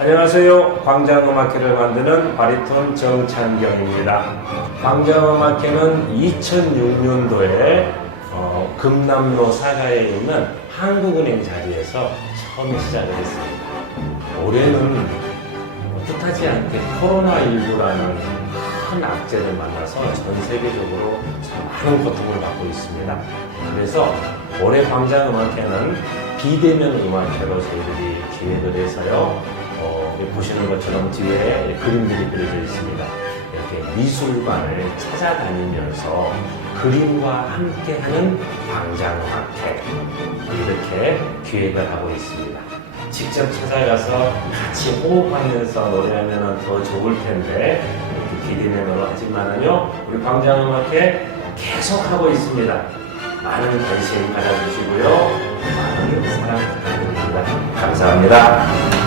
안녕하세요. 광장음악회를 만드는 바리톤 정찬경입니다. 광장음악회는 2006년도에 어, 금남로 사가에 있는 한국은행 자리에서 처음에 시작을 했습니다. 올해는 뜻하지 않게 코로나19라는 큰 악재를 만나서 전 세계적으로 참 많은 고통을 받고 있습니다. 그래서 올해 광장음악회는 비대면 음악회로 저희들이 기획을 해서요. 어, 여기 보시는 것처럼 뒤에 그림들이 그려져 있습니다. 이렇게 미술관을 찾아다니면서 그림과 함께하는 광장음악회 이렇게 기획을 하고 있습니다. 직접 찾아가서 같이 호흡하면서 노래하면 더 좋을 텐데 이렇게 비대면으로 하지만은요 우리 광장음악회 계속 하고 있습니다. 많은 관심 가져주시고요. 많은 사랑 부탁드립니다. 감사합니다.